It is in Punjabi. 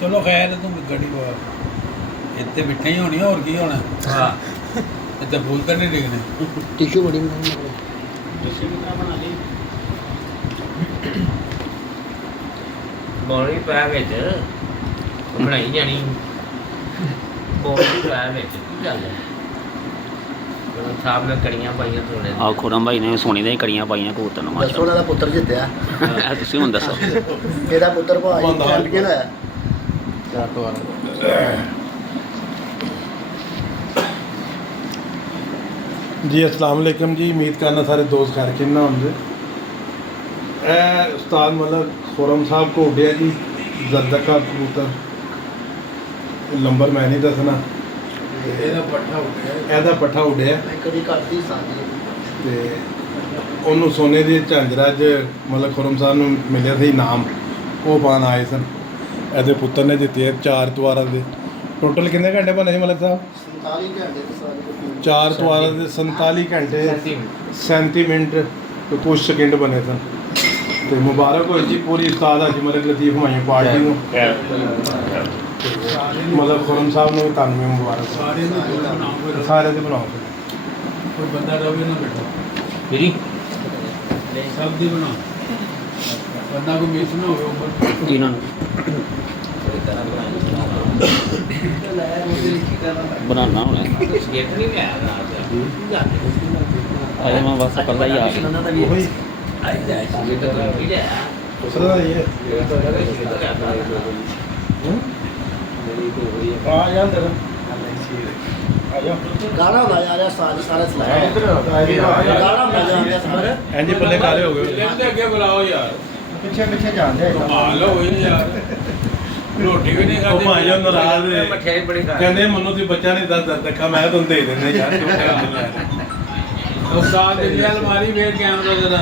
चलो खैर तू गड्डी इतने बिठे ही होनी और की होना। हाँ इतने फूल तो नहीं डिगने। टिश्यू बड़ी बॉडी पै बिच बनाई जानी बॉडी पै बिच गल साहब ने कड़ियां पाइयां सोने ਆਹ ਖੁਰਮ ਭਾਈ ਨੇ ਸੋਨੇ ਦੀਆਂ ਕੜੀਆਂ ਪਾਈਆਂ ਕਬੂਤਰ ਨੂੰ ਦੱਸੋ ਉਹਨਾਂ ਦਾ ਪੁੱਤਰ ਜਿੱਤਿਆ ਤੁਸੀਂ ਹੁਣ ਦੱਸੋ ਇਹਦਾ ਪੁੱਤਰ ਭਾਈ ਚੈਂਪੀਅਨ ਹੋਇਆ। जी अस्सलाम वालेकुम जी। उम्मीद करना सारे दोस्त घर के ना होंगे। उस्ताद मतलब खुरम साहब को उड्या जी जरदका कबूतर लंबर मैं नहीं दसना ਇਹਦਾ ਪੱਠਾ ਉੱਡਿਆ ਕਦੀ ਘੱਟਦੀ ਸਾਂਝੀ ਤੇ ਉਹਨੂੰ ਸੋਨੇ ਦੀ ਝਾਂਜਰਾ 'ਚ ਮਤਲਬ ਖੁਰਮ ਸਾਹਿਬ ਨੂੰ ਮਿਲਿਆ ਸੀ ਇਨਾਮ, ਉਹ ਪਾਉਣ ਆਏ ਸਨ। ਇਹਦੇ ਪੁੱਤਰ ਨੇ ਦਿੱਤੇ 4 ਤਵਾਰਾਂ ਦੇ। ਟੋਟਲ ਕਿੰਨੇ ਘੰਟੇ ਬਣੇ ਸੀ ਮਲਕ ਸਾਹਿਬ? 47 ਘੰਟੇ ਤੇ ਸਾਰੇ 4 ਤਵਾਰਾਂ ਦੇ 47 ਘੰਟੇ 37 ਮਿੰਟ ਤੇ ਕੁਝ ਸਕਿੰਡ ਬਣੇ ਸਨ। ਤੇ ਮੁਬਾਰਕ ਹੋਈ ਜੀ ਪੂਰੀ ਉਸਤਾਦ ਹਾਜੀ ਮਲਕ ਲਤੀਫ ਹਮਾਇੂ ਪਾਰਟੀ ਨੂੰ। मतलब खुरम साहब ने भी तानवे मुबारक सारे दे बनाओ कोई बंदा रवे ना बैठो फिरी सब दी बनाओ बंदा को मिस ना हो ऊपर ਜਿਨ੍ਹਾਂ ਨੂੰ ਬਣਾਉਣਾ ਹੋਣਾ ਸਕੇਟ ਨਹੀਂ ਲਿਆ ਅਜੇ ਮੈਂ ਬਸ ਇਕੱਲਾ ਹੀ ਆ ਗਿਆ वही दूसरा ये आ यार तेरा आ जा ਗਾਣਾ ਹੁੰਦਾ ਜਾ ਰਿਹਾ ਸਾਜ ਸਾਰਾ ਚਲਾਇਆ ਗਾਣਾ ਹੁੰਦਾ ਜਾ ਰਿਹਾ ਸਾਰਾ एंजी पल्ले काले हो गए लेते आगे बुलाओ यार ਪਿੱਛੇ ਪਿੱਛੇ ਜਾਂਦੇ हाल हो गई यार रोटी भी नहीं ਉਹ खाती ਭਾਈ ਉਹ ਨਾਰਾਜ਼ ਹੈ ਮਠਿਆਈ ਬੜੀ ਖਾ ਕਹਿੰਦੇ ਮੈਨੂੰ ਤੁਸੀਂ ਬੱਚਾ ਨਹੀਂ ਦੱਸ ਦੱਖਾ ਮੈਂ ਤੁਹਾਨੂੰ ਦੇ ਦਿੰਦੇ ਯਾਰ ਕਿਉਂ ਟੈਨਸ਼ਨ ਲੈ ਰਹੇ उस्ताद दिल्ली अलमारी वे कैमरा जरा